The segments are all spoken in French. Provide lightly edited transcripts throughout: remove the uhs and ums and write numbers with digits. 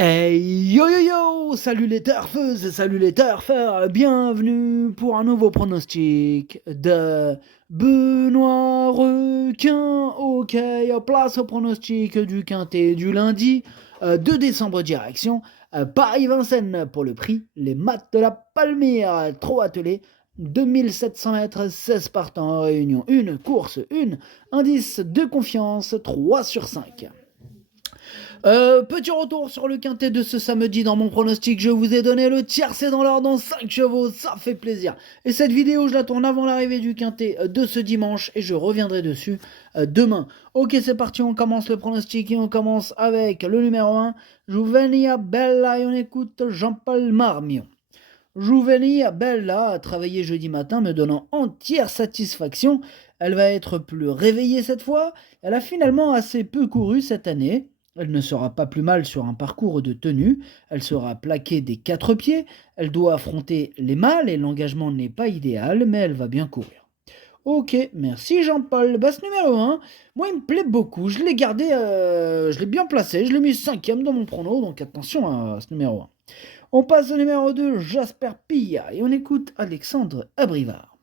Hey yo yo yo! Salut les turfeuses, salut les turfeurs, bienvenue pour un nouveau pronostic de Benoît Requin. Ok, place au pronostic du quintet du lundi 2 décembre direction Paris-Vincennes pour le prix Les Maths de la Palmyre, trop attelé, 2700 mètres, 16 partants en réunion, une course, une indice de confiance, 3 sur 5. Petit retour sur le quintet de ce samedi dans mon pronostic. Je vous ai donné le tiercé dans l'ordre dans 5 chevaux, ça fait plaisir. Et cette vidéo, je la tourne avant l'arrivée du quintet de ce dimanche et je reviendrai dessus demain. Ok, c'est parti, on commence le pronostic et on commence avec le numéro 1, Jouvenia Bella, et on écoute Jean-Paul Marmion. Jouvenia Bella a travaillé jeudi matin, me donnant entière satisfaction. Elle va être plus réveillée cette fois. Elle a finalement assez peu couru cette année. Elle ne sera pas plus mal sur un parcours de tenue. Elle sera plaquée des 4 pieds. Elle doit affronter les mâles et l'engagement n'est pas idéal, mais elle va bien courir. Ok, merci Jean-Paul. Ce numéro 1, moi il me plaît beaucoup. Je l'ai gardé, je l'ai bien placé. Je l'ai mis 5ème dans mon prono, donc attention à ce numéro 1. On passe au numéro 2, Jasper Pilla, et on écoute Alexandre Abrivard.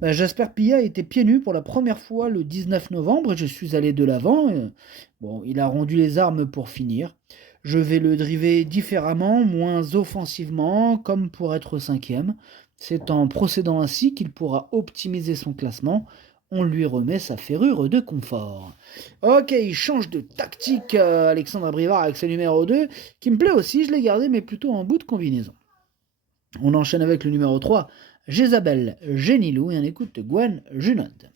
Jasper Pilla était pieds nus pour la première fois le 19 novembre et je suis allé de l'avant. Bon, il a rendu les armes pour finir. Je vais le driver différemment, moins offensivement, comme pour être 5ème. C'est en procédant ainsi qu'il pourra optimiser son classement. On lui remet sa ferrure de confort. Ok, il change de tactique, Alexandre Abrivard, avec ce numéro 2, qui me plaît aussi. Je l'ai gardé, mais plutôt en bout de combinaison. On enchaîne avec le numéro 3, Jézabel Génilou, et on écoute Gwen Junod.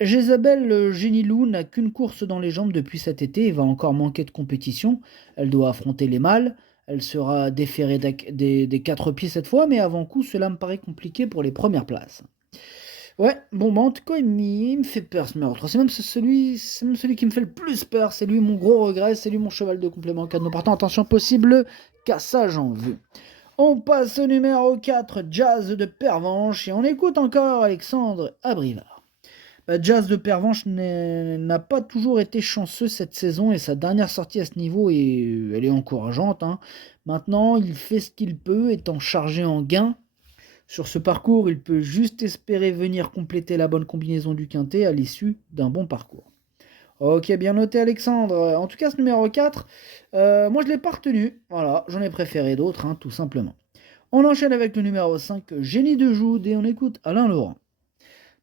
Jézabel Génilou n'a qu'une course dans les jambes depuis cet été et va encore manquer de compétition. Elle doit affronter les mâles. Elle sera déférée des 4 pieds cette fois, mais avant coup, cela me paraît compliqué pour les premières places. Ouais, bon, en tout cas, il me fait peur ce numéro 3. C'est même celui qui me fait le plus peur. C'est lui mon gros regret. C'est lui mon cheval de complément. Cas de nos partants, attention, possible cassage en vue. On passe au numéro 4, Jazz de Pervenche, et on écoute encore Alexandre Abrivard. Jazz de Pervenche n'a pas toujours été chanceux cette saison, et sa dernière sortie à ce niveau, elle est encourageante. Maintenant, il fait ce qu'il peut, étant chargé en gain. Sur ce parcours, il peut juste espérer venir compléter la bonne combinaison du quintet à l'issue d'un bon parcours. Ok, bien noté Alexandre. En tout cas, ce numéro 4, moi je ne l'ai pas retenu. Voilà, j'en ai préféré d'autres, tout simplement. On enchaîne avec le numéro 5, Génie de Joude, et on écoute Alain Laurent.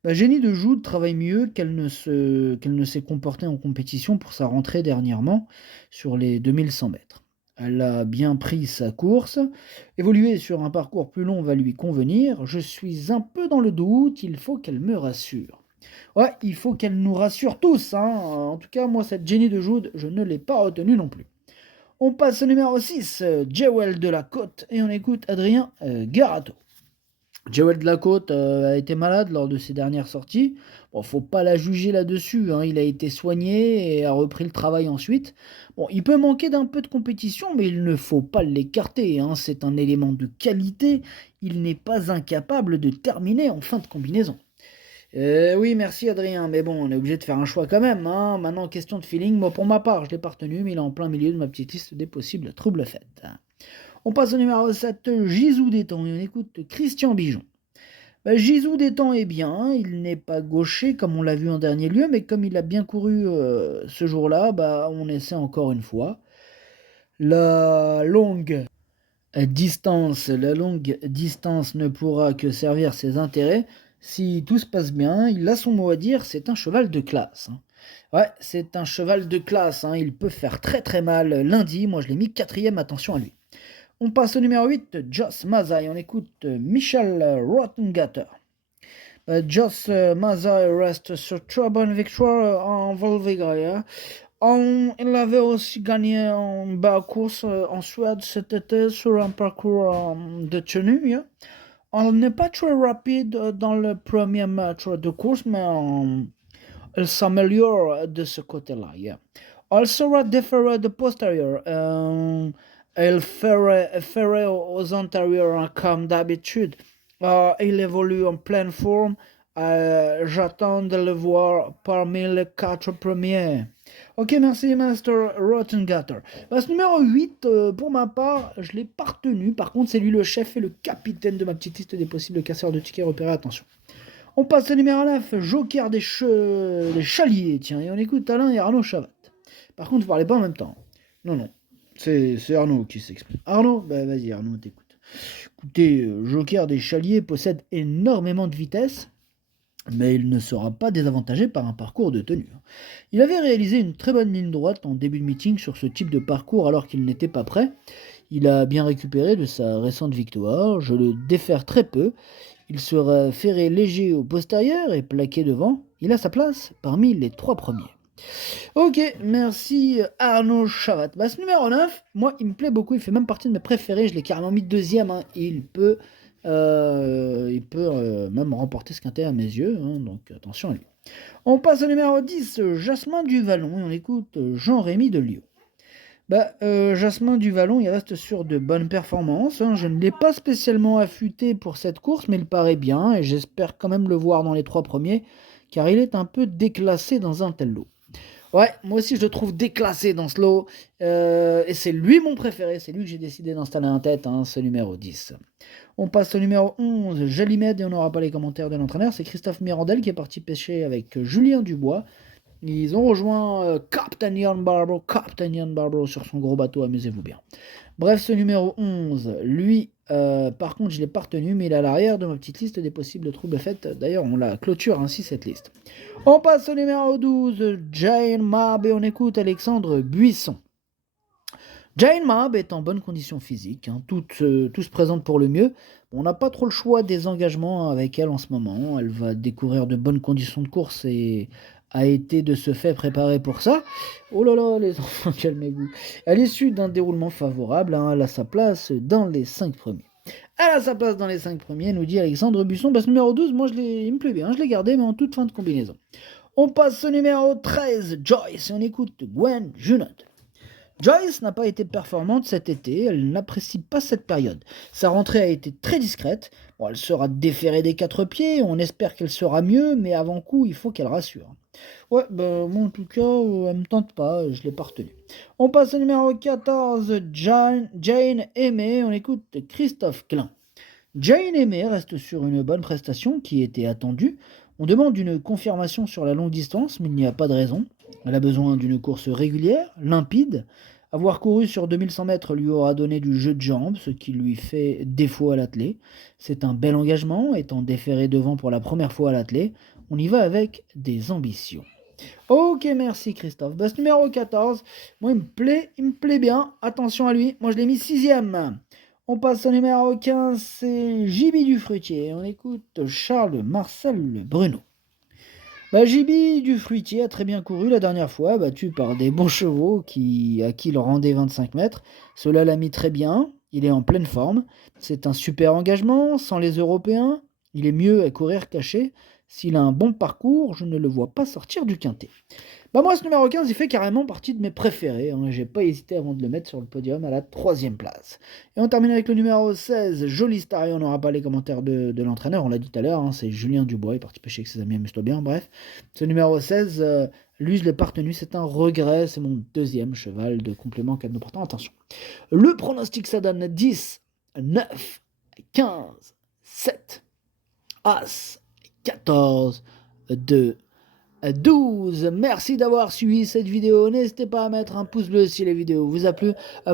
Génie de Joude travaille mieux qu'elle ne s'est comportée en compétition pour sa rentrée dernièrement sur les 2100 mètres. Elle a bien pris sa course. Évoluer sur un parcours plus long va lui convenir. Je suis un peu dans le doute, il faut qu'elle me rassure. Ouais, il faut qu'elle nous rassure tous. En tout cas, moi, cette Jenny de Joude, je ne l'ai pas retenue non plus. On passe au numéro 6, Jewel de la Côte, et on écoute Adrien Garato. Jewel de la Côte a été malade lors de ses dernières sorties. Bon, faut pas la juger là-dessus. Il a été soigné et a repris le travail ensuite. Bon, il peut manquer d'un peu de compétition, mais il ne faut pas l'écarter. C'est un élément de qualité. Il n'est pas incapable de terminer en fin de combinaison. Oui, merci Adrien, mais bon, on est obligé de faire un choix quand même. Maintenant, question de feeling. Moi, pour ma part, je l'ai pas retenu, mais il est en plein milieu de ma petite liste des possibles troubles faites. On passe au numéro 7, Gisou Détang, et on écoute Christian Bijon. Gisou Détang est bien, il n'est pas gaucher comme on l'a vu en dernier lieu, mais comme il a bien couru ce jour-là, on essaie encore une fois. La longue la longue distance ne pourra que servir ses intérêts. Si tout se passe bien, il a son mot à dire, c'est un cheval de classe. Ouais, c'est un cheval de classe, il peut faire très très mal lundi, moi je l'ai mis 4ème, attention à lui. On passe au numéro 8, Joss Mazai, on écoute Michel Rottengatter. Joss Mazai reste sur très bonne victoire en Volvigaria. Il avait aussi gagné une belle course en Suède cet été sur un parcours de tenue. Yeah. On n'est pas très rapide dans le premier match de course, mais elle s'améliore de ce côté-là. Yeah. Elle sera déférée de postérieur. Elle ferait aux antérieurs comme d'habitude. Il évolue en pleine forme J'attends de le voir parmi les 4 premiers. Ok, merci Master Rottengatter. Ce numéro 8, pour ma part, je l'ai pas retenu. Par contre, c'est lui le chef et le capitaine de ma petite liste des possibles casseurs de tickets repérés. Attention. On passe au numéro 9, Joker des Chaliers. Tiens, et on écoute Alain et Arnaud Chavat. Par contre, vous parlez pas en même temps. Non. C'est Arnaud qui s'exprime. Arnaud, vas-y Arnaud, t'écoute. Écoutez, Joker des Chaliers possède énormément de vitesse, mais il ne sera pas désavantagé par un parcours de tenue. Il avait réalisé une très bonne ligne droite en début de meeting sur ce type de parcours alors qu'il n'était pas prêt. Il a bien récupéré de sa récente victoire, je le défère très peu. Il sera ferré léger au postérieur et plaqué devant. Il a sa place parmi les 3 premiers. Ok, merci Arnaud Chavat. Ce numéro 9, moi il me plaît beaucoup, il fait même partie de mes préférés, je l'ai carrément mis deuxième. Il peut même remporter ce quintet à mes yeux, donc attention à lui. On passe au numéro 10, Jasmin du Vallon, et on écoute Jean-Rémy Delio. Jasmin du Vallon, il reste sur de bonnes performances. Je ne l'ai pas spécialement affûté pour cette course, mais il paraît bien, et j'espère quand même le voir dans les 3 premiers, car il est un peu déclassé dans un tel lot. Ouais, moi aussi je le trouve déclassé dans ce lot, et c'est lui mon préféré, c'est lui que j'ai décidé d'installer en tête, ce numéro 10. On passe au numéro 11, Jalimed, et on n'aura pas les commentaires de l'entraîneur, c'est Christophe Mirandel qui est parti pêcher avec Julien Dubois. Ils ont rejoint Captain Ian Barbaro sur son gros bateau, amusez-vous bien. Bref, ce numéro 11, lui, par contre, je ne l'ai pas retenu, mais il est à l'arrière de ma petite liste des possibles troubles faites. D'ailleurs, on la clôture ainsi cette liste. On passe au numéro 12, Jane Mab, et on écoute Alexandre Buisson. Jane Mab est en bonne condition physique, tout se présente pour le mieux. On n'a pas trop le choix des engagements avec elle en ce moment. Elle va découvrir de bonnes conditions de course et a été de ce fait préparée pour ça. Oh là là, les enfants, calmez-vous. À l'issue d'un déroulement favorable, elle a sa place dans les 5 premiers. Elle a sa place dans les 5 premiers, nous dit Alexandre Busson. Ce numéro 12, moi, il me plaît bien, je l'ai gardé, mais en toute fin de combinaison. On passe au numéro 13, Joyce, et on écoute Gwen Junot. Joyce n'a pas été performante cet été, elle n'apprécie pas cette période. Sa rentrée a été très discrète, elle sera déférée des 4 pieds, on espère qu'elle sera mieux, mais avant coup, il faut qu'elle rassure. Ouais, moi en tout cas, elle me tente pas, je l'ai pas retenue. On passe au numéro 14, Jane Aimé, on écoute Christophe Klein. Jane Aimé reste sur une bonne prestation qui était attendue. On demande une confirmation sur la longue distance, mais il n'y a pas de raison. Elle a besoin d'une course régulière, limpide. Avoir couru sur 2100 mètres lui aura donné du jeu de jambes, ce qui lui fait défaut à l'attelé. C'est un bel engagement, étant déféré devant pour la première fois à l'attelé. On y va avec des ambitions. Ok, merci Christophe. Ce numéro 14, moi il me plaît bien. Attention à lui, moi je l'ai mis 6ème. On passe au numéro 15, c'est Jibi du Fruitier. On écoute Charles Marcel Bruno. Jibi du Fruitier a très bien couru la dernière fois, battu par des bons chevaux à qui il rendait 25 mètres. Cela l'a mis très bien, il est en pleine forme. C'est un super engagement, sans les Européens. Il est mieux à courir caché. S'il a un bon parcours, je ne le vois pas sortir du quintet. Moi, ce numéro 15, il fait carrément partie de mes préférés. J'ai pas hésité avant de le mettre sur le podium à la 3ème place. Et on termine avec le numéro 16, Joli Star. Et on n'aura pas les commentaires de l'entraîneur, on l'a dit tout à l'heure. C'est Julien Dubois, il est parti pêcher avec ses amis, amuse-toi bien. Bref, ce numéro 16, lui, je l'ai pas retenu. C'est un regret. C'est mon 2e cheval de complément cadeau portant. Attention. Le pronostic, ça donne 10, 9, 15, 7, As, 14, 2, 12. Merci d'avoir suivi cette vidéo. N'hésitez pas à mettre un pouce bleu si la vidéo vous a plu.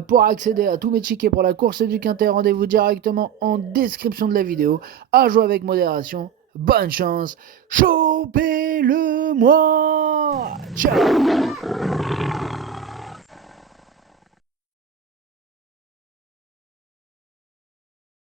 Pour accéder à tous mes tickets pour la course du quintet, rendez-vous directement en description de la vidéo. À jouer avec modération. Bonne chance. Chopez-le moi. Ciao.